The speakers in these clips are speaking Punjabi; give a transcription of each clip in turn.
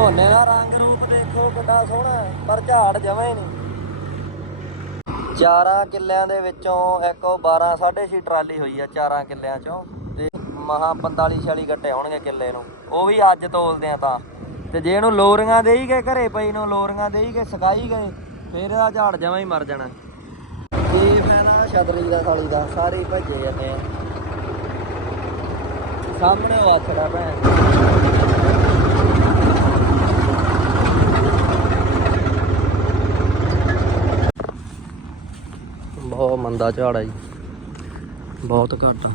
ਝੋਨੇ ਦਾ ਰੰਗ ਰੂਪ ਦੇਖੋ ਕਿੰਨਾ ਸੋਹਣਾ ਪਰ ਝਾੜ ਜਮਾ ਹੀ ਨਹੀਂ। ਚਾਰਾਂ ਕਿੱਲਿਆਂ ਦੇ ਵਿੱਚੋਂ ਇੱਕ 12 6.5 ਟਰਾਲੀ ਹੋਈ ਆ, ਚਾਰਾਂ ਕਿੱਲਿਆਂ ਚੋਂ। ਤੇ ਮਹਾ 45 46 ਗੱਟੇ ਹੋਣਗੇ ਕਿੱਲੇ ਨੂੰ। ਉਹ ਵੀ ਅੱਜ ਤੋਲਦੇ ਆ ਤਾਂ। ਤੇ ਜੇ ਇਹਨੂੰ ਲੋਰੀਆਂ ਦੇਈ ਗਏ ਘਰੇ ਪਈ ਨੂੰ, ਲੋਰੀਆਂ ਦੇਈ ਗਏ, ਸਕਾਈ ਗਏ, ਫਿਰ ਇਹਦਾ ਝਾੜ ਜਮਾ ਹੀ ਮਰ ਜਾਣਾ। ਕੀ ਫਾਇਦਾ ਛਤਰੀ ਦਾ ਖਾਲੀ ਦਾ? ਸਾਰੇ ਭੱਜੇ ਜਾਂਦੇ ਆ। ਸਾਹਮਣੇ ਵਾਛੜਾ ਭੈਣ। ਬਹੁਤ ਝਾੜ ਆ ਜੀ। ਬਹੁਤ ਘੱਟ ਆ।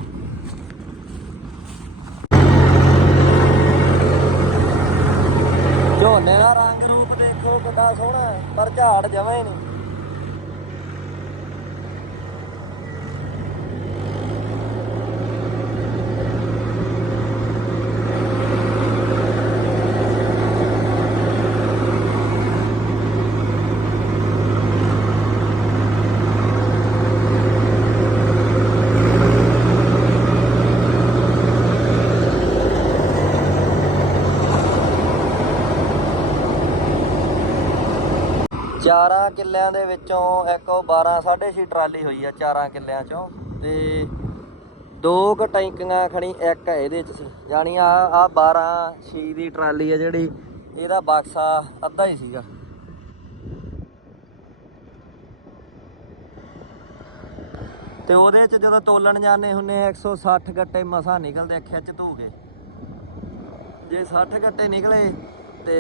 ਝੋਨੇ ਦਾ ਰੰਗ ਰੂਪ ਦੇਖੋ ਕਿੰਨਾ ਸੋਹਣਾ ਪਰ ਝਾੜ ਜਮਾ ਹੀ ਨਹੀਂ। ਚਾਰਾਂ ਕਿੱਲਿਆਂ ਦੇ ਵਿੱਚੋਂ ਇੱਕ ਉਹ 12 6.5 ਟਰਾਲੀ ਹੋਈ ਆ ਚਾਰਾਂ ਕਿੱਲਿਆਂ ਚੋਂ ਤੇ ਦੋ ਕ ਟੈਂਕੀਆਂ ਖਣੀ ਇੱਕ ਇਹਦੇ ਚ ਸੀ। ਯਾਨੀ ਆ ਆ 12 6 ਦੀ ਟਰਾਲੀ ਆ ਜਿਹੜੀ, ਇਹਦਾ ਬਾਕਸਾ ਅੱਧਾ ਹੀ ਸੀਗਾ। ਤੇ ਉਹਦੇ ਚ ਜਦੋਂ ਤੋਲਣ ਜਾਂਦੇ ਹੁੰਨੇ 160 ਗੱਟੇ ਮਸਾ ਨਿਕਲਦੇ ਆ ਖਿੱਚ ਧੋ ਕੇ। ਜੇ 60 ਗੱਟੇ ਨਿਕਲੇ ਤੇ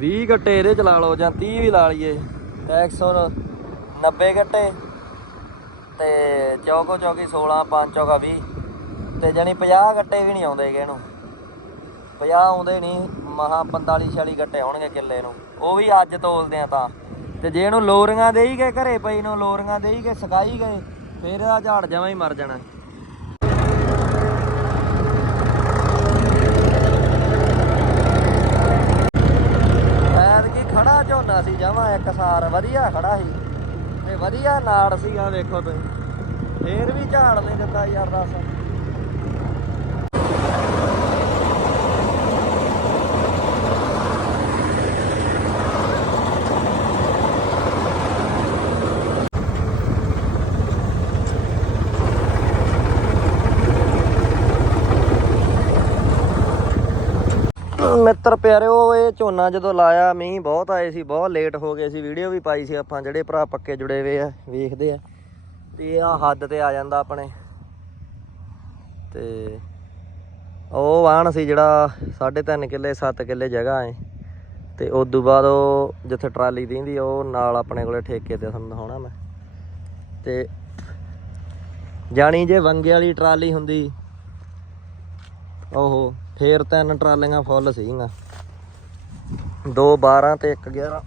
20 ਗੱਟੇ ਇਹਦੇ ਚ ਲਾ ਲਓ ਜਾਂ 30 ਵੀ ਲਾ ਲਈਏ, ਤਾਂ 190 ਗੱਟੇ ਤੇ ਚੌਕੋ ਚੌਕੀ 16 5 ਚੌਕਾ 20 ਤੇ ਜਾਣੀ 50 ਗੱਟੇ ਵੀ ਨਹੀਂ ਆਉਂਦੇ ਹੈਗੇ ਇਹਨੂੰ। 50 ਆਉਂਦੇ ਨਹੀਂ, ਮਹਾ 45 46 ਗੱਟੇ ਹੋਣਗੇ ਕਿੱਲੇ ਨੂੰ। ਉਹ ਵੀ ਅੱਜ ਤੋਲਦੇ ਆ ਤਾਂ। ਤੇ ਜੇ ਇਹਨੂੰ ਲੋਰੀਆਂ ਦੇਈ ਗਏ ਘਰੇ ਪਈ ਨੂੰ, ਲੋਰੀਆਂ ਦੇਈ ਗਏ, ਸਕਾਈ ਗਏ, ਫਿਰ ਇਹਦਾ ਝਾੜ ਜਮਾ ਹੀ ਮਰ ਜਾਣਾ ਐਤਕੀ ਖੜਾ ਝੋਨਾ ਸੀ ਜਮਾ ਇੱਕ ਸਾਰ, ਵਧੀਆ ਖੜਾ ਸੀ। ਤੇ ਵਧੀਆ ਨਾੜ ਸੀਗਾ ਵੇਖੋ ਤੁਸੀਂ। ਫੇਰ ਵੀ ਝਾੜ ਨਹੀਂ ਦਿੱਤਾ ਯਾਰ ਦੱਸ। ਮਿੱਤਰ ਪਿਆਰਿਓ ਇਹ ਝੋਨਾ ਜਦੋਂ ਲਾਇਆ, ਮੀਂਹ ਬਹੁਤ ਆਏ ਸੀ, ਬਹੁਤ ਲੇਟ ਹੋ ਗਏ ਸੀ। ਵੀਡੀਓ ਵੀ ਪਾਈ ਸੀ ਆਪਾਂ, ਜਿਹੜੇ ਭਰਾ ਪੱਕੇ ਜੁੜੇ ਹੋਏ ਆ, ਵੇਖਦੇ ਆ। ਤੇ ਆ ਹੱਦ ਤੇ ਆ ਜਾਂਦਾ ਆਪਣੇ। ਤੇ ਉਹ ਵਾਹਣ ਸੀ ਜਿਹੜਾ 3.5 ਕਿੱਲੇ 7 ਕਿੱਲੇ ਜਗ੍ਹਾ ਹੈ ਤੇ ਉਸ ਤੋਂ ਬਾਅਦ ਉਹ ਜਿੱਥੇ ਟਰਾਲੀ ਦੀਂਦੀ, ਉਹ ਨਾਲ ਆਪਣੇ ਕੋਲੇ ਠੇਕੇ ਤੇ ਤੁਹਾਨੂੰ ਦਿਖਾਉਣਾ ਮੈਂ। ਤੇ ਜਾਣੀ ਜੇ ਵੰਗੇ ਵਾਲੀ ਟਰਾਲੀ ਹੁੰਦੀ ਓਹੋ ਫੇਰ ਤਿੰਨ ਟਰਾਲੀਆਂ ਫੁੱਲ ਸੀਗੀਆਂ। ਦੋ 12 ਤੇ ਇੱਕ 11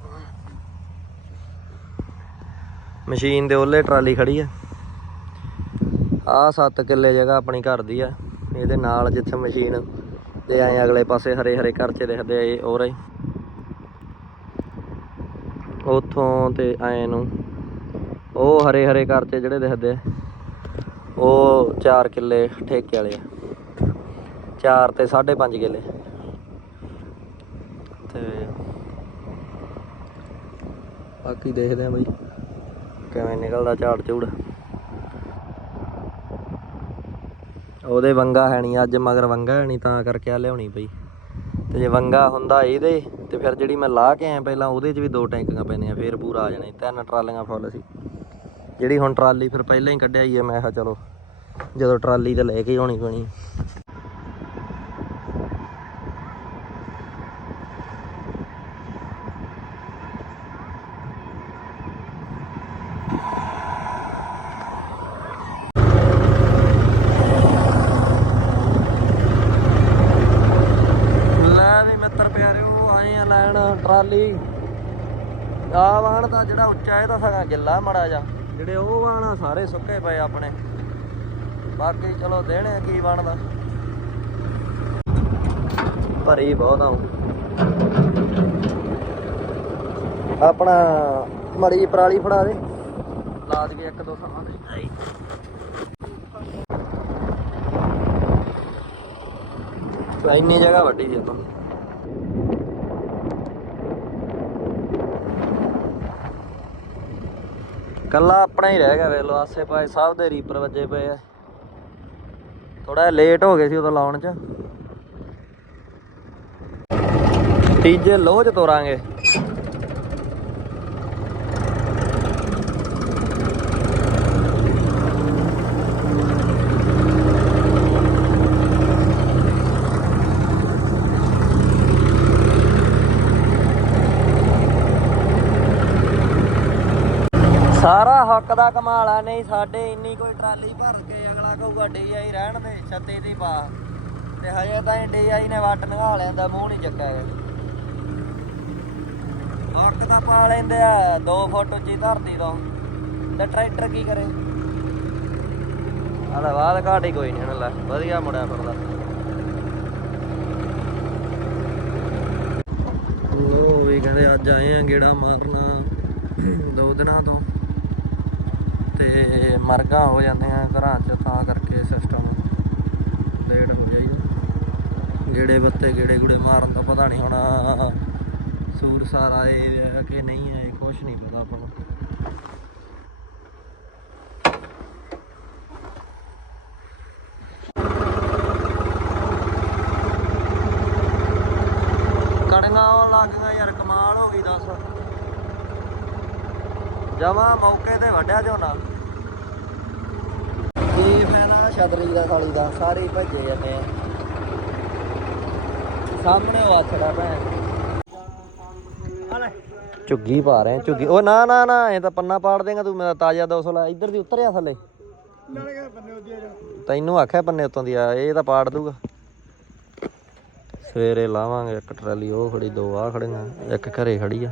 ਮਸ਼ੀਨ ਦੇ ਉਹਲੇ ਟਰਾਲੀ ਖੜੀ ਆ। ਆ 7 ਕਿੱਲੇ ਜਗ੍ਹਾ ਆਪਣੀ ਘਰ ਦੀ ਆ। ਇਹਦੇ ਨਾਲ ਜਿੱਥੇ ਮਸ਼ੀਨ ਦੇ ਆਏ ਅਗਲੇ ਪਾਸੇ ਹਰੇ ਹਰੇ ਕਰਚੇ ਦਿਖਦੇ ਆ ਇਹ ਔਰੇ ਉਥੋਂ ਤੇ ਆਏ ਨੂੰ ਉਹ ਹਰੇ ਹਰੇ ਕਰਚੇ ਜਿਹੜੇ ਦਿਖਦੇ ਆ, ਉਹ 4 ਕਿੱਲੇ ਠੇਕੇ ਵਾਲੇ ਆ। ਚਾਰ ਤੇ 5.5 ਕਿੱਲੇ ਤੇ ਬਾਕੀ ਦੇਖਦੇ ਆ ਬਈ। ਕਿਵੇਂ ਨਿਕਲਦਾ ਝਾੜ ਝੂੜ। ਉਹਦੇ ਵੰਗਾ ਹੈ ਨਹੀਂ, ਅੱਜ ਮਗਰ ਵੰਗਾ ਹੈ ਨਹੀਂ, ਤਾਂ ਕਰਕੇ ਆ ਲਿਆਉਣੀ ਪਈ। ਤੇ ਜੇ ਵੰਗਾ ਹੁੰਦਾ ਇਹਦੇ, ਤੇ ਫਿਰ ਜਿਹੜੀ ਮੈਂ ਲਾ ਕੇ ਆਇਆ ਪਹਿਲਾਂ, ਉਹਦੇ 'ਚ ਵੀ ਦੋ ਟੈਂਕੀਆਂ ਪੈਂਦੀਆਂ, ਫਿਰ ਪੂਰਾ ਆ ਜਾਣਾ ਤਿੰਨ ਟਰਾਲੀਆਂ ਫੁੱਲ ਸੀ। ਜਿਹੜੀ ਹੁਣ ਟਰਾਲੀ ਫਿਰ ਪਹਿਲਾਂ ਹੀ ਕੱਢਿਆ ਹੀ ਹੈ ਮੈਂ ਕਿਹਾ ਚਲੋ, ਜਦੋਂ ਟਰਾਲੀ ਤੇ ਲੈ ਕੇ ਆਉਣੀ ਪੈਣੀ ਲੈ ਵੀ ਮਿੱਤਰ ਪਿਆਰਿਓ ਆਏ ਆ ਟਰਾਲੀ ਆ ਵਾਹਣ ਤਾਂ ਜਿਹੜਾ ਉੱਚਾ ਇਹਦਾ ਸਗਾ ਗਿੱਲਾ ਮੜਾ ਜਾ ਜਿਹੜੇ ਉਹ ਵਾਹਣ ਆ ਸਾਰੇ ਸੁੱਕੇ ਪਏ ਆਪਣੇ। ਬਾਕੀ ਚਲੋ ਦੇਣੇ ਕੀ ਬਣਦਾ ਭਰੀ ਬਹੁਤ ਆ ਆਪਣਾ ਮੜੀ ਪਰਾਲੀ ਫੜਾ ਦੇ। ਲਾ ਦੇ ਇੱਕ ਦੋ ਤੇ। ਆਈ। ਇੰਨੀ ਜਗ੍ਹਾ ਵੱਡੀ ਸੀ ਆਪਾਂ। ਕੱਲਾ ਆਪਣਾ ਹੀ ਰਹਿ ਗਿਆ ਵੇਖ ਲਓ, ਆਸੇ ਪਾਸੇ ਸਭ ਦੇ ਰੀਪਰ ਵੱਜੇ ਪਏ ਆ। ਥੋੜਾ ਲੇਟ ਹੋ ਗਏ ਸੀ ਉਦੋਂ ਲਾਉਣ ਚ। ਤੀਜੇ ਲੋਹ ਚ ਤੋਰਾਂਗੇ। ਸਾਰਾ ਹੱਕ ਦਾ ਕਮਾਲ ਆ, ਨਹੀਂ ਸਾਡੇ ਇੰਨੀ ਕੋਈ ਟਰਾਲੀ ਭਰ ਕੇ ਅਗਲਾ ਕਹੂਗਾ ਡੀਆਈ ਰਹਿਣ ਦੇ, ਛੱਤੇ ਦੀ ਪਾ। ਤੇ ਹਜੇ ਤਾਂ ਡੀਆਈ ਨੇ ਵੱਟ ਨਗਾ ਲੈਂਦਾ, ਮੂੰਹ ਨਹੀਂ ਚੱਕਿਆ ਹੱਕ ਦਾ ਪਾ ਲੈਂਦੇ ਆ 2 ਫੁੱਟ ਉੱਚੀ ਧਰਤੀ ਤੋਂ। ਤੇ ਟਰੈਕਟਰ ਕੀ ਕਰੇ? ਆਲਾ ਬਾਅਦ ਘਾਟ ਹੀ ਕੋਈ ਨਹੀਂ ਹਣ ਲੈ, ਵਧੀਆ ਮੁੜਿਆ ਫਿਰਦਾ। ਉਹ ਵੀ ਕਹਿੰਦੇ ਅੱਜ ਆਏ ਆ ਗੇੜਾ ਮਾਰਨਾ, ਦੋ ਦਿਨਾਂ ਤੋਂ। ਤੇ ਮਰਗਾ ਹੋ ਜਾਂਦੇ ਆ ਘਰਾਂ 'ਚ, ਤਾਂ ਕਰਕੇ ਸਿਸਟਮ ਲੇਟ ਹੋ ਜਾਈਦਾ ਗੇੜੇ ਬੱਤੇ ਗੇੜੇ ਗੁੜੇ ਮਾਰਨ ਦਾ ਪਤਾ ਨਹੀਂ ਹੁਣ ਸੂਰ ਸਾਰ ਆਏ ਕਿ ਨਹੀਂ ਆਏ ਕੁਛ ਨਹੀਂ ਪਤਾ ਆਪਾਂ ਨੂੰ। ਕੜੀਆਂ ਲੱਗ ਗਈਆਂ ਯਾਰ, ਕਮਾਲ ਹੋ ਗਈ ਦੱਸ। ਜਮਾ ਮੌਕੇ ਤੇ ਵੱਢਿਆ ਝੋਨਾ ਕੀ ਫਾਇਦਾ ਦਾ ਖਾਲੀ ਦਾ, ਸਾਰੇ ਭੱਜੇ ਜਾਂਦੇ ਆ। ਸਾਹਮਣੇ ਉਹ ਭੈਣ ਝੁੱਗੀ ਪਾ ਰਹੇ ਝੁੱਗੀ। ਉਹ ਨਾ ਨਾ ਨਾ, ਇਹ ਤਾਂ ਪੰਨਾ ਪਾੜ ਦੇਗਾ ਤੂੰ, ਮੇਰਾ ਤਾਜ਼ਾ 200 ਲਾ। ਇੱਧਰ ਦੀ ਉਤਰਿਆ ਥੱਲੇ। ਤੈਨੂੰ ਆਖਿਆ ਪੰਨੇ ਉਤੋਂ ਦੀ ਆ, ਇਹ ਤਾਂ ਪਾੜ ਦੂਗਾ ਸਵੇਰੇ ਲਾਵਾਂਗੇ ਇੱਕ ਟਰਾਲੀ, ਉਹ ਖੜੀ, ਦੋ ਆ ਖੜੀਆਂ, ਇੱਕ ਘਰੇ ਖੜੀ ਆ।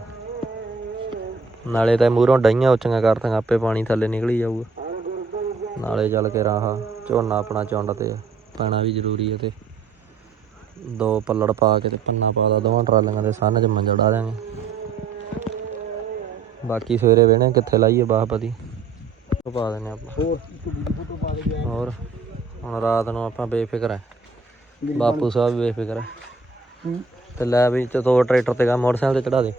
ਨਾਲੇ ਤਾਂ ਮੂਹਰੋਂ ਡਈਆਂ ਉੱਚੀਆਂ ਕਰਤੀਆਂ, ਆਪੇ ਪਾਣੀ ਥੱਲੇ ਨਿਕਲੀ ਜਾਊਗਾ। ਨਾਲੇ ਚੱਲ ਕੇ ਰਾਹ ਝੋਨਾ ਆਪਣਾ ਚੁੰਡ ਤੇ ਪੈਣਾ ਵੀ ਜ਼ਰੂਰੀ ਹੈ ਤੇ ਦੋ ਪੱਲੜ ਪਾ ਕੇ ਤੇ ਪੰਨਾ ਪਾ ਦਾ ਦੋਵਾਂ ਟਰਾਲੀਆਂ ਦੇ ਸੰਨ ਚ ਮੰਜਾ ਡਾ ਦਿਆਂਗੇ। ਬਾਕੀ ਸਵੇਰੇ ਵੇਣੇ ਕਿੱਥੇ ਲਾਈਏ ਬਾਹਪਤੀ ਉਹ ਪਾ ਦਿੰਨੇ ਆਪਾਂ। ਹੋਰ ਫੋਟੋ ਪਾ ਦੇ ਹੋਰ ਹੁਣ ਰਾਤ ਨੂੰ ਆਪਾਂ ਬੇਫਿਕਰ ਹੈ। ਬਾਪੂ ਸਾਹਿਬ ਬੇਫਿਕਰ ਹੈ। ਤੇ ਲੈ ਵੀ ਤੇ ਦੋ ਟਰੈਕਟਰ ਤੇ ਗਾ ਮੋਟਰਸਾਈਕਲ ਤੇ ਚੜਾ ਦੇ।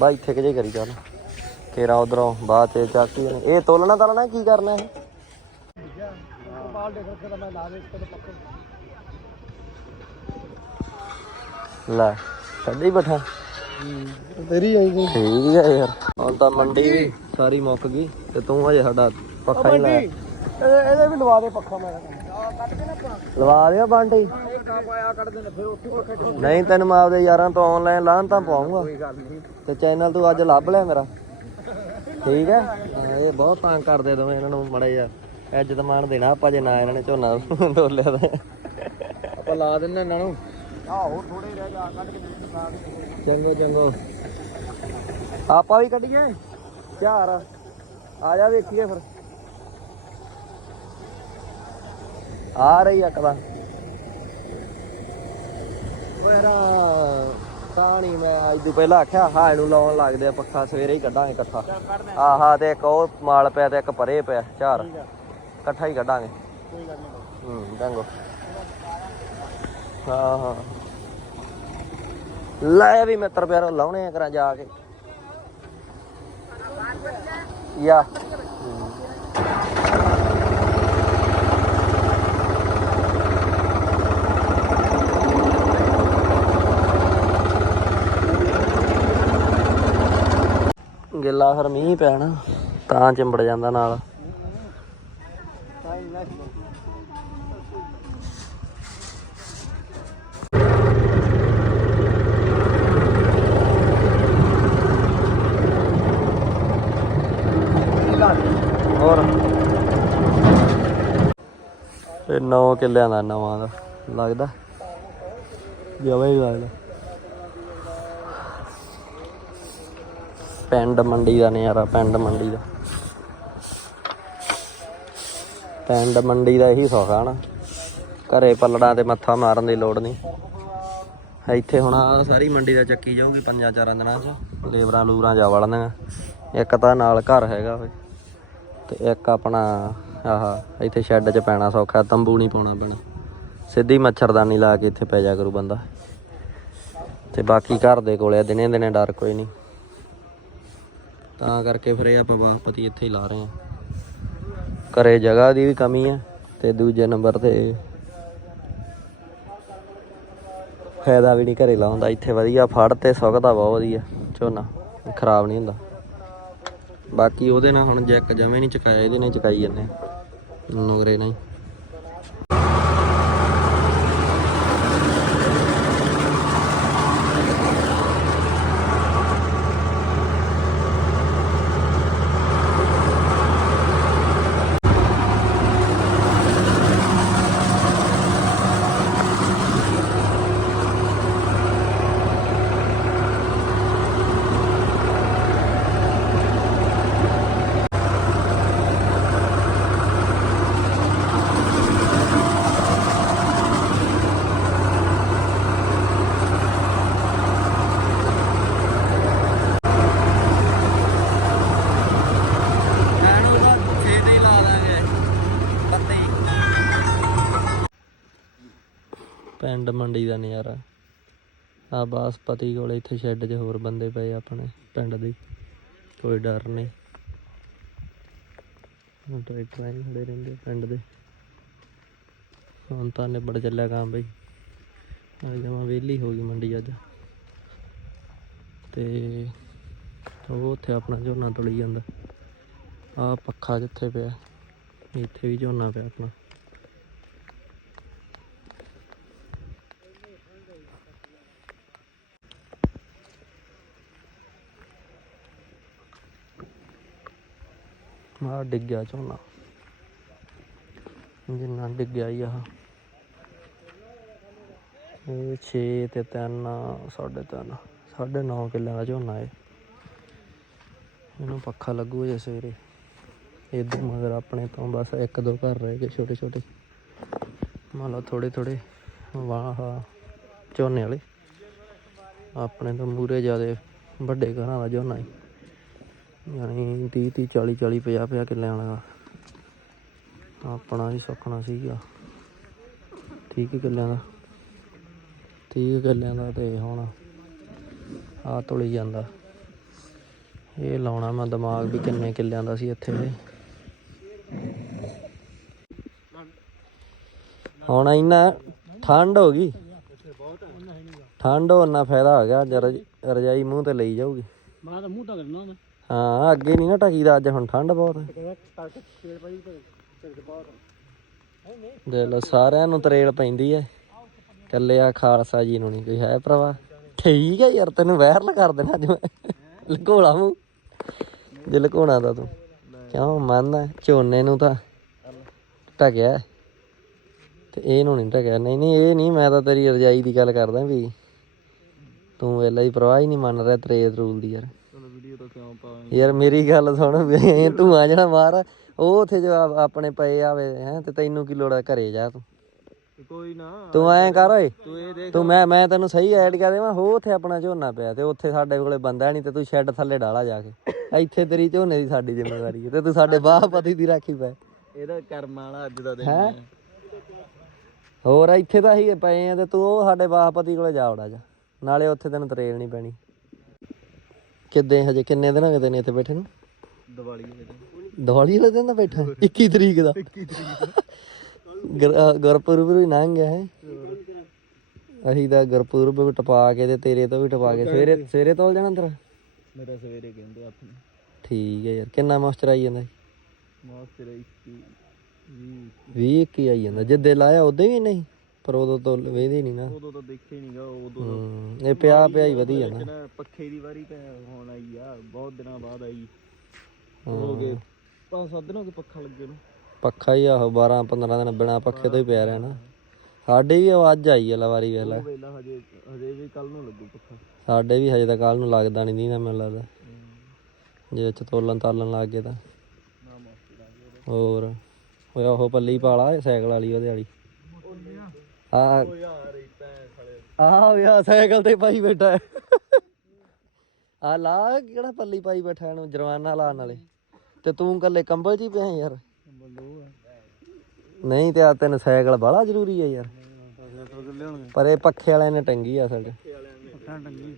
ਬਾਈ ਇੱਥੇ ਕਿ ਜੇ ਕਰੀ ਚੱਲ ਕੇਰਾ ਉਧਰੋਂ ਬਾਅਦ ਚ ਚਾਕੀ ਇਹ ਤੋਲਣਾ ਤਾਲਣਾ ਕੀ ਕਰਨਾ ਇਹ? ਤਾਂ ਲਾ ਤੇ ਲੈ ਛੱਡੀ ਬੈਠਾ। ਤੇਰੀ ਆਈ ਠੀਕ ਹੈ ਯਾਰ। ਹੁਣ ਤਾਂ ਮੰਡੀ ਵੀ ਸਾਰੀ ਮੁੱਕ ਗਈ ਤੇ ਤੂੰ ਹਜੇ ਸਾਡਾ ਪੱਖਾ ਹੀ ਲਾਇਆ। ਇਹਦੇ ਇਹਦੇ ਵੀ ਲਵਾ ਦੇ ਪੱਖਾ ਮੈਂ। ਲਵਾ ਦਿਓ ਬਾਂਟੀ। ਨਹੀਂ ਤੈਨੂੰ ਮੈਂ ਆਪਦੇ ਯਾਰਾਂ ਤੋਂ ਆਨਲਾਈਨ ਲਾਣ ਤਾਂ ਪਾਉਂਗਾ। ਕੋਈ ਗੱਲ ਨਹੀਂ ਤੇ ਚੈਨਲ ਤੂੰ ਅੱਜ ਲੱਭ ਲਿਆ ਮੇਰਾ। ਠੀਕ ਹੈ? ਹਾਂ, ਇਹ ਬਹੁਤ ਤੰਗ ਕਰਦੇ ਦੋਵੇਂ ਇਹਨਾਂ ਨੂੰ ਮੜਾ ਜਾ ਇੱਜ਼ਤ ਮਾਣ ਦੇਣਾ ਆਪਾਂ ਜੇ ਨਾ ਇਹਨਾਂ ਨੇ ਝੋਨਾ ਡੋਲਿਆ ਤਾਂ। ਆਪਾਂ ਲਾ ਦਿੰਨੇ ਇਹਨਾਂ ਨੂੰ। ਆਹੋ ਥੋੜੇ ਰਹਿ ਜਾ ਕੱਢ ਕੇ ਦੇ ਲਾ ਦੇ ਚੰਗੋ ਚੰਗੋ। ਆਪਾਂ ਵੀ ਕੱਢੀਏ। ਝਾਰ ਆ ਜਾ ਵੇਖੀਏ ਫਿਰ। ਆ ਰਹੀ ਆ ਕਦਾ ਮੇਰਾ ਤਾਂ ਨਹੀਂ ਮੈਂ ਅੱਜ ਤੋਂ ਪਹਿਲਾਂ ਆਖਿਆ ਹਾਂ ਇਹਨੂੰ ਲਾਉਣ ਲੱਗਦੇ ਆ ਪੱਖਾ ਸਵੇਰੇ ਹੀ ਕੱਢਾਂਗੇ ਇਕੱਠਾ। ਆਹਾ ਤੇ ਇੱਕ ਉਹ ਮਾਲ ਪਿਆ ਤੇ ਇੱਕ ਪਰੇ ਪਿਆ ਝਾਰ। ਇਕੱਠਾ ਹੀ ਕੱਢਾਂਗੇ। ਕੋਈ ਗੱਲ ਨਹੀਂ ਹੂੰ ਡੰਗੋ। ਹਾਂ ਹਾਂ। ਲੈ ਵੀ ਮਿੱਤਰ ਪਿਆਰੋ ਲਾਉਣੇ ਆ ਕਰਾਂ ਜਾ ਕੇ। ਯਾ। ਗਿੱਲਾ ਫਿਰ ਮੀਂਹ ਪੈਣਾ ਤਾਂ ਚਿੰਬੜ ਜਾਂਦਾ ਨਾਲ। ਹੋਰ? ਇਹ 9 ਕਿੱਲਿਆਂ ਦਾ ਨਵਾਂ ਦਾ, ਲੱਗਦਾ? ਜਵਾ ਹੀ ਲੱਗਦਾ ਪਿੰਡ ਮੰਡੀ ਦਾ ਨਜ਼ਾਰਾ ਪਿੰਡ ਮੰਡੀ ਦਾ। ਪਿੰਡ ਮੰਡੀ ਦਾ ਇਹੀ ਸੌਖਾ ਨਾ। ਘਰੇ ਪੱਲੜਾਂ ਤੇ ਮੱਥਾ ਮਾਰਨ ਦੀ ਲੋੜ ਨਹੀਂ ਇੱਥੇ ਹੁਣ ਆਹ ਸਾਰੀ ਮੰਡੀ ਦਾ ਚੱਕੀ ਜਾਊਗੀ ਪੰਜਾਂ ਚਾਰਾਂ ਦਿਨਾਂ 'ਚ। ਲੇਬਰਾਂ ਲੂਬਰਾਂ ਜਾ ਵੜਨੀਆਂ ਇੱਕ ਤਾਂ ਨਾਲ ਘਰ ਹੈਗਾ ਵੇ। ਤੇ ਇੱਕ ਆਪਣਾ ਆਹ ਇੱਥੇ ਸ਼ੈੱਡ 'ਚ ਪੈਣਾ ਸੌਖਾ ਤੰਬੂ ਨਹੀਂ ਪਾਉਣਾ ਪੈਣਾ। ਸਿੱਧੀ ਮੱਛਰਦਾਨੀ ਲਾ ਕੇ ਇੱਥੇ ਪੈ ਜਾ ਕਰੂ ਬੰਦਾ। ਤੇ ਬਾਕੀ ਘਰ ਦੇ ਕੋਲੇ ਆ, ਦਿਨੇ ਦਿਨੇ ਡਰ ਕੋਈ ਨਹੀਂ ਤਾਂ ਕਰਕੇ ਫਿਰ ਇਹ ਆਪਾਂ ਬਾਸਪਤੀ ਇੱਥੇ ਹੀ ਲਾ ਰਹੇ ਆ ਘਰੇ ਜਗ੍ਹਾ ਦੀ ਵੀ ਕਮੀ ਆ ਤੇ ਦੂਜੇ ਨੰਬਰ ਤੇ ਫਾਇਦਾ ਵੀ ਨਹੀਂ ਘਰੇ ਲਾਉਂਦਾ। ਇੱਥੇ ਵਧੀਆ ਫੜ ਤੇ ਸੁੱਕਦਾ ਬਹੁਤ ਵਧੀਆ, ਝੋਨਾ ਖਰਾਬ ਨਹੀਂ ਹੁੰਦਾ। ਬਾਕੀ ਉਹਦੇ ਨਾਲ ਹੁਣ ਜੈਕ ਜਮੇ ਨਹੀਂ ਚਕਾਇਆ, ਇਹਦੇ ਨਾਲ ਚਕਾਈ ਜਾਂਦੇ ਨੁਗਰੇ ਨਹੀਂ ਇਹਨੂੰ ਤਾਂ ਛੇਤੀ ਲਾ ਦਾਂਗੇ ਪੱਤੇ ਪਿੰਡ ਮੰਡੀ ਦਾ ਨਜ਼ਾਰਾ। ਆ ਬਾਸਪਤੀ ਕੋਲ ਇੱਥੇ ਸ਼ੈੱਡ 'ਚ ਹੋਰ ਬੰਦੇ ਪਏ ਆਪਣੇ ਪਿੰਡ ਦੇ। ਕੋਈ ਡਰ ਨਹੀਂ। ਹੁਣ ਟਰੈਕਟਰ ਆਏ ਖੜੇ ਰਹਿੰਦੇ ਪਿੰਡ ਦੇ। ਹੁਣ ਤਾਂ ਨਿਬੜ ਚੱਲਿਆ ਕੰਮ ਬਈ। ਆ ਜਮਾ ਵਿਹਲੀ ਹੋ ਗਈ ਮੰਡੀ ਅੱਜ। ਤੇ ਉਹ ਉੱਥੇ ਆਪਣਾ ਝੋਨਾ ਤੁਲੀ ਜਾਂਦਾ। ਆ ਪੱਖਾ ਕਿੱਥੇ ਪਿਆ, ਇੱਥੇ ਵੀ ਝੋਨਾ ਪਿਆ ਆਪਣਾ। ਆ ਡਿੱਗਿਆ ਝੋਨਾ। ਜਿੰਨਾ ਡਿੱਗਿਆ ਹੀ ਆ। ਇਹ 6 ਤੇ 3 ਸਾਢੇ 3 ਸਾਢੇ 9 ਕਿੱਲਿਆਂ ਦਾ ਝੋਨਾ ਹੈ ਇਹਨੂੰ ਪੱਖਾ ਲੱਗੂ ਜੇ ਸਵੇਰੇ। ਇਧਰ ਮਗਰ ਆਪਣੇ ਤੋਂ ਬਸ ਇੱਕ ਦੋ ਘਰ ਰਹਿ ਗਏ ਛੋਟੇ ਛੋਟੇ। ਮੰਨ ਲਓ ਥੋੜੇ ਥੋੜੇ ਵਾਹ ਝੋਨੇ ਵਾਲੇ। ਆਪਣੇ ਤੋਂ ਮੂਰੇ ਜਿਆਦੇ ਵੱਡੇ ਘਰਾਂ ਦਾ ਝੋਨਾ ਹੈ ਯਾਨੀ 30 30 40 40 50 50 ਕਿੱਲਿਆਂ ਵਾਲਾ। ਆਪਣਾ ਵੀ ਸੁੱਖਣਾ ਸੀਗਾ। ਠੀਕ ਕਿੱਲਿਆਂ ਦਾ। 30 ਕਿੱਲਿਆਂ ਦਾ ਤੇ ਹੁਣ ਆ ਤੁਲੀ ਜਾਂਦਾ। ਇਹ ਲਾਉਣਾ ਮੈਂ ਦਿਮਾਗ ਵੀ ਕਿੰਨੇ ਕਿੱਲਿਆਂ ਦਾ ਸੀ ਇੱਥੇ। ਇਹ। ਹੁਣ ਇੰਨਾ ਠੰਡ ਹੋ ਗਈ। ਠੰਡ ਹੋਣ ਨਾਲ ਫਾਇਦਾ ਹੋ ਗਿਆ। ਰਜਾਈ ਮੂੰਹ ਤੇ ਲਈ ਜਾਊਗੀ। ਮੈਂ ਤਾਂ ਮੂੰਹ ਢੱਕ ਹਾਂ, ਅੱਗੇ ਨਹੀਂ ਨਾ ਟਕੀਦਾ ਅੱਜ, ਹੁਣ ਠੰਡ ਬਹੁਤ ਹੈ ਦੇ ਲੋ ਸਾਰਿਆਂ ਨੂੰ ਤਰੇਲ ਪੈਂਦੀ ਐ। ਕੱਲੇ ਆ ਖਾਲਸਾ ਜੀ ਨੂੰ ਨਹੀਂ ਕੋਈ ਹੈ ਭਰਾਵਾ। ਠੀਕ ਹੈ ਯਾਰ, ਤੈਨੂੰ ਵਾਇਰਲ ਕਰ ਦੇਣਾ ਅੱਜ ਮੈਂ। ਲਕੋਲਾ ਮੂੰ ਜੇ ਲਕੋਣਾ ਦਾ ਤੂੰ। ਕਿਉਂ, ਮੰਨਦਾ ਝੋਨੇ ਨੂੰ ਤਾਂ ਟਕਿਆ ਤੇ ਇਹਨੂੰ ਨਹੀਂ ਟਕਿਆ ਨਹੀਂ ਨਹੀਂ, ਇਹ ਨਹੀਂ ਮੈਂ ਤਾਂ ਤੇਰੀ ਰਜਾਈ ਦੀ ਗੱਲ ਕਰਦਾ ਵੀ ਤੂੰ ਵੇਲਾ ਹੀ ਪਰਵਾਹ ਹੀ ਨਹੀਂ ਮੰਨ ਰਿਹਾ ਤਰੇਲ ਰੂਲ ਦੀ ਯਾਰ। ਯਾਰ ਮੇਰੀ ਗੱਲ ਸੁਣ ਵੀ ਤੂੰ ਆ ਜਾਣਾ ਮਾਰ ਉਹ ਉਥੇ ਜੋ ਆਪਣੇ ਪਏ ਆਵੇ ਹੈ ਤੇ ਤੈਨੂੰ ਕੀ ਲੋੜ ਆ ਘਰੇ ਜਾ ਤੂੰ? ਕੋਈ ਨਾ। ਤੂੰ ਐਂ ਕਰ ਓਏ। ਤੂੰ ਇਹ ਦੇਖ। ਤੂੰ ਮੈਂ ਮੈਂ ਤੈਨੂੰ ਸਹੀ ਐਡ ਕਰ ਦੇਵਾਂ ਹੋ ਉਥੇ ਆਪਣਾ ਝੋਨਾ ਪਿਆ ਤੇ ਉੱਥੇ ਸਾਡੇ ਕੋਲੇ ਬੰਦਾ ਨਹੀਂ ਤੇ ਤੂੰ ਸ਼ੈੱਡ ਥੱਲੇ ਡਾਲਾ ਜਾ ਕੇ। ਇੱਥੇ ਤੇਰੀ ਝੋਨੇ ਦੀ ਸਾਡੀ ਜ਼ਿੰਮੇਵਾਰੀ ਹੈ ਤੇ ਤੂੰ ਸਾਡੇ ਬਾਹ ਪਤੀ ਦੀ ਰਾਖੀ ਪੈ। ਇਹਦਾ ਕਰਮ ਵਾਲਾ ਅੱਜ ਦਾ ਦਿਨ ਹੈ? ਹੋਰ ਇੱਥੇ ਤਾਂ ਅਸੀਂ ਪਏ ਆ ਤੇ ਤੂੰ ਉਹ ਸਾਡੇ ਬਾਹਪਤੀ ਕੋਲੇ ਜਾ ਵੜਾ ਜਾ। ਨਾਲੇ ਉੱਥੇ ਤੈਨੂੰ ਤਰੇਲ ਨਹੀਂ ਪੈਣੀ। ਕਿੱਦੇ ਹਜੇ ਕਿੰਨੇ ਦਿਨ ਹੋ ਗਏ ਤੈਨੂੰ ਇੱਥੇ ਬੈਠੇ ਨੂੰ? ਦੀਵਾਲੀ ਦੇ ਦਿਨ। ਦੀਵਾਲੀ ਵਾਲੇ ਦਿਨ ਦਾ ਬੈਠਾ। 21 ਤਰੀਕ ਦਾ। 21 ਤਰੀਕ ਦਾ। ਗੁਰਪੁਰਬ ਵੀ ਲੰਘ ਗਿਆ ਹੈ ਅਸੀਂ ਤਾਂ ਗੁਰਪੁਰਬ ਵੀ ਟਪਾ ਕੇ ਤੇ ਤੇਰੇ ਤੋਂ ਵੀ ਟਪਾ ਕੇ ਸਵੇਰੇ ਸਵੇਰੇ ਤੋਲ ਜਾਣਾ ਤੇਰਾ ਮੇਰਾ ਸਵੇਰੇ ਕਹਿੰਦੇ ਆਪਣੇ ਠੀਕ ਹੈ ਯਾਰ ਕਿੰਨਾ ਮਾਸਟਰ ਆਈ ਜਾਂਦਾ ਮਾਸਟਰ 21 20 20 21 ਆਈ ਜਾਂਦਾ। ਜਿੱਦੇ ਲਾਇਆ ਉਦੋਂ ਵੀ ਨਹੀਂ? ਪਰ ਉਦੋਂ ਤੋਂ ਵੇਦੇ ਨਹੀਂ ਨਾ। ਉਦੋਂ ਤਾਂ ਦੇਖੇ ਨਹੀਂਗਾ ਉਦੋਂ ਹੂੰ, ਇਹ ਪਿਆ ਪਿਆ ਹੀ ਵਧੀਆ ਨਾ। ਪੱਖੇ ਦੀ ਵਾਰੀ ਤਾਂ ਹੁਣ ਆਈ ਆ ਬਹੁਤ ਦਿਨਾਂ ਬਾਅਦ ਆਈ। ਹੋ। ਗਏ ਪੰਜ ਸੱਤ ਦਿਨ ਹੋ ਗਏ ਪੱਖਾ ਲੱਗੇ ਨੂੰ। ਪੱਖਾ ਹੀ ਆਹੋ 12 15 ਦਿਨ ਬਿਨਾ ਪੱਖੇ ਤੋਂ ਹੀ ਪਿਆ ਰਿਹਾ ਨਾ। ਸਾਡੇ ਵੀ ਉਹ ਅੱਜ ਆਈ ਹੈ ਲਵਾਰੀ ਵੇਲਾ। ਉਹ ਵੇਲਾ ਹਜੇ ਹਜੇ ਵੀ ਕੱਲ ਨੂੰ ਲੱਗੂ ਪੱਖਾ। ਸਾਡੇ ਵੀ ਹਜੇ ਤਾਂ ਕੱਲ ਨੂੰ ਲੱਗਦਾ ਨਹੀਂ ਦੀਨਾ ਮੈਨੂੰ ਲੱਗਦਾ। ਜੇ ਵਿੱਚ ਤੋਲਣ ਤਾਲਣ ਲੱਗ ਗਏ ਤਾਂ। ਨਾ ਆ ਹੋਰ ਓਏ ਉਹ ਪੱਲੀ ਪਾਲਾ ਸਾਈਕਲ ਵਾਲੀ ਉਹਦੇ ਵਾਲੀ। ਆ ਆਹ ਵਿਆ ਸਾਈਕਲ ਤੇ ਪਾਈ ਬੈਠਾ ਆ ਲਾ ਕਿਹੜਾ ਪੱਲੀ ਪਾਈ ਬੈਠਾ ਇਹਨੂੰ ਜਰਵਾਨਾ ਲਾਣ ਵਾਲੇ। ਤੇ ਤੂੰ ਕੱਲੇ ਕੰਬਲ ਚ ਹੀ ਪਿਆ ਯਾਰ। ਆ ਨਹੀਂ ਤੇ ਆ ਤੈਨੂੰ ਸਾਈਕਲ ਬਾਹਲਾ ਜ਼ਰੂਰੀ ਹੈ ਯਾਰ। ਪਰ ਇਹ ਪੱਖੇ ਵਾਲਿਆਂ ਨੇ ਟੰਗੀ ਆ ਸਾਡੇ ਪੱਖਾਂ ਟੰਗੀ।